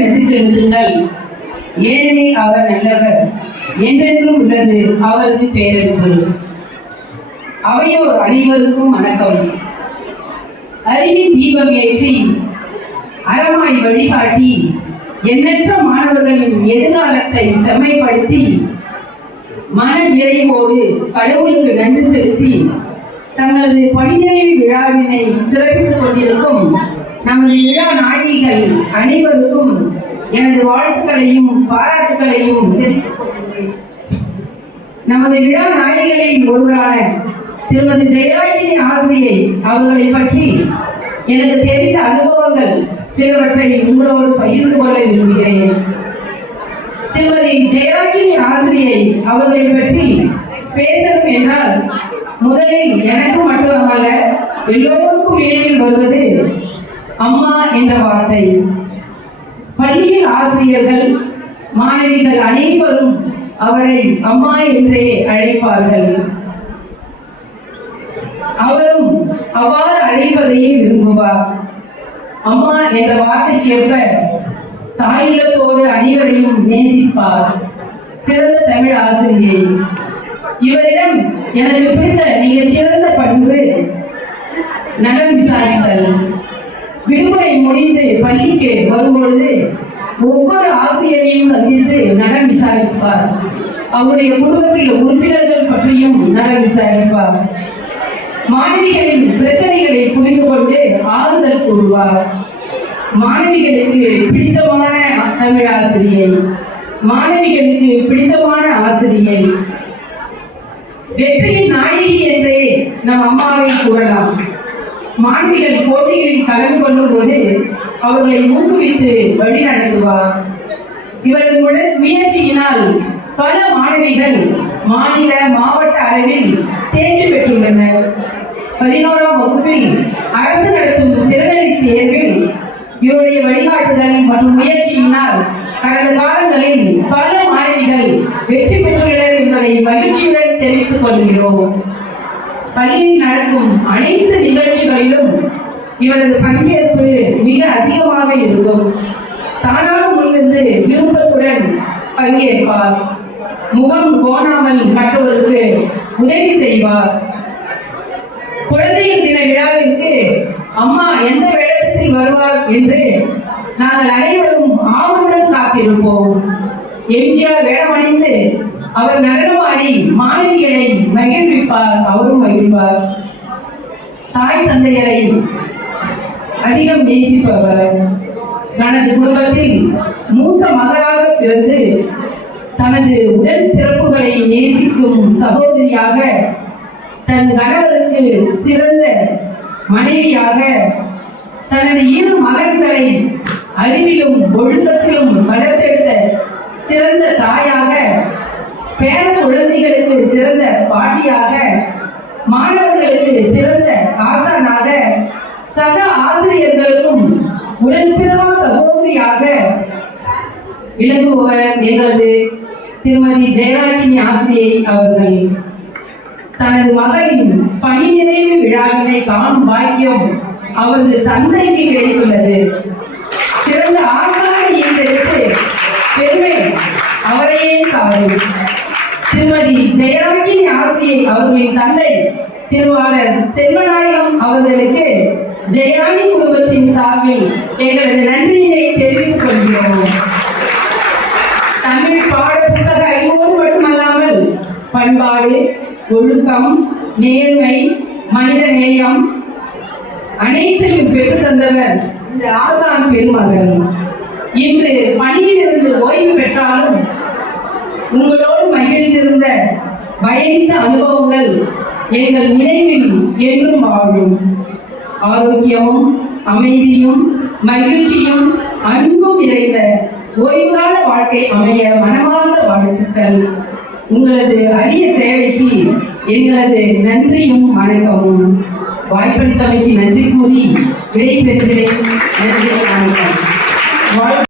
நன்றி செலுத்துங்கள் ஏனெனில் அவர் நல்லவர். என்றென்றும் உள்ளது. அவரது பேரன்பு. அவையோர் அனைவருக்கும் வணக்கம். அறிவின் தீபம் ஏற்றி அறமாய் வழிகாட்டி எண்ணற்ற மாணவர்களின் எதிர்காலத்தை செம்மைப்படுத்தி மன நிறைவோடு கடவுளுக்கு நன்றி செலுத்தி தங்களது பணிநிறைவு விழாவினை சிறப்பித்துக் கொண்டிருக்கும் நமது விழா நாயகிகள் அனைவருக்கும் எனது வாழ்த்துக்களையும் பாராட்டுக்களையும் நமது விழா நாயகிகளின் ஒருவரான திருமதி ஜெயராஜினி ஆசிரியை அவர்களை பற்றி எனக்கு தெரிந்த அனுபவங்கள் சிலவற்றை உங்களோடு பகிர்ந்து கொள்ள விரும்புகிறேன். திருமதி ஜெயராஜினி ஆசிரியை அவர்களை பற்றி பேசணும் என்றால் முதலில் எனக்கு மட்டுமல்ல எல்லோருக்கும் நினைவில் வருவது அம்மா என்ற வார்த்தை. பள்ளியில் ஆசிரியர்கள் மாணவிகள் அனைவரும் அவரை அம்மா என்றே அழைப்பார்கள். அவரும் அவ்வாறு அழைப்பதையே விரும்புவார். அம்மா என்ற வார்த்தைக்கேற்ப தாயுள்ளத்தோடு அனைவரையும் நேசிப்பார். சிறந்த தமிழ் ஆசிரியை. இவரிடம் எனக்கு பிடித்த மிக சிறந்த பண்பு நலம் விசாரித்தல். விடுமுறை முடிந்து பள்ளிக்கு வரும்பொழுது ஒவ்வொரு ஆசிரியரையும் சந்தித்து நலம் விசாரிப்பார். அவருடைய குடும்பத்தில் உறுப்பினர்கள் பற்றியும் நலம் விசாரிப்பார். மாணவிகளின் பிரச்சனைகளை புரிந்து கொண்டு ஆறுதல் கூறுவார். மாணவிகளுக்கு பிடித்தமான தமிழ் ஆசிரியை. மாணவிகளுக்கு பிடித்தமான ஆசிரியை. வெற்றியின் நாயகி என்றே நம் அம்மாவை கூறலாம். மாணவிகள் போட்டிகளில் கலந்து கொள்ளும் போது அவர்களை ஊக்குவித்து வழி நடத்துவார். இவரது முயற்சியினால் பல மாணவிகள் மாநில மாவட்ட அளவில் தேர்ச்சி பெற்றுள்ளனர். பதினோராம் வகுப்பில் அரசு நடத்தும் திறனறி தேர்வில் இவருடைய வழிகாட்டுதல் மற்றும் முயற்சியினால் கடந்த காலங்களில் பல மாணவிகள் வெற்றி பெற்றுள்ளனர் என்பதை மகிழ்ச்சியுடன் தெரிவித்துக் கொள்கிறோம். பள்ளியில் நடக்கும் அனைத்து நிகழ்ச்சிகளிலும் இவரது பங்கேற்பு மிக அதிகமாக இருக்கும். தானாக முன்வந்து விருப்பத்துடன் பங்கேற்பார். முகம் கோணாமல் மற்றவருக்கு உதவி செய்வார். குழந்தைகள் தின விழாவிற்கு அம்மா எந்த வேடத்தில் வருவார் என்று நாங்கள் அனைவரும் ஆவலுடன் காத்திருப்போம். எம்ஜிஆர் வேடமடைந்து அவர் நடனமாடி மாணவிகளை மகிழ்விப்பார் அவரும் மகிழ்வார். தாய் தந்தையரை அதிகம் நேசிப்பவர். தனது குடும்பத்தில் மூத்த மகளாக பிறந்து தனது உடல் திறப்புகளை நேசிக்கும் சகோதரியாக தன் கணவருக்கு சிறந்த மனைவியாக தனது இரு மகன்களை அறிவிலும் ஒழுக்கத்திலும் வளர்த்தெடுத்த சிறந்த தாயாக பேர குழந்தைகளுக்கு சிறந்த பாட்டியாக மாணவர்களுக்கு சிறந்த ஆசானாக சக ஆசிரியர்களுக்கும் உடன்பிறவா சகோதரியாக விளங்குபவர் எங்களது திருமதி ஜெயராகினி ஆசிரியை அவர்கள். தனது மகளின் பணி நிறைவு விழாவினை காணும் பாக்கியம் அவரது தந்தைக்கு கிடைத்துள்ளது. சிறந்த ஆசானை பெருமை அவரையே சாரும் திருமதி ஜெயராகினி ஆசிரியை அவர்களின் தந்தை திருவாளர் செல்வநாயகம் அவர்களுக்கு ஜெயானி குடும்பத்தின் சார்பில் எங்களது நன்றியினை தெரிவித்துக் கொள்கிறோம். தமிழ் பாட புத்தக அறிவோடு மட்டுமல்லாமல் பண்பாடு ஒழுக்கம் நேர்மை மனித நேயம் அனைத்தையும் பெற்றுத்தந்தவர் இந்த ஆசான் பெருமகன். இன்று பணியிலிருந்து ஓய்வு பெற்றாலும் உங்களோடு மகிழ்ந்திருந்த பயணித்த அனுபவங்கள் எங்கள் நினைவில் என்றும் வாழும் ஆரோக்கியமும் அமைதியும் மகிழ்ச்சியும் அன்பும் நிறைந்த ஓய்வுகால வாழ்க்கை அமைய மனமார்ந்த வாழ்த்துக்கள். உங்களது அரிய சேவைக்கு எங்களது நன்றியும் வணக்கமும். வாய்ப்பளித்தமைக்கு நன்றி கூறி விடைபெறுகிறேன். நன்றி வணக்கம்.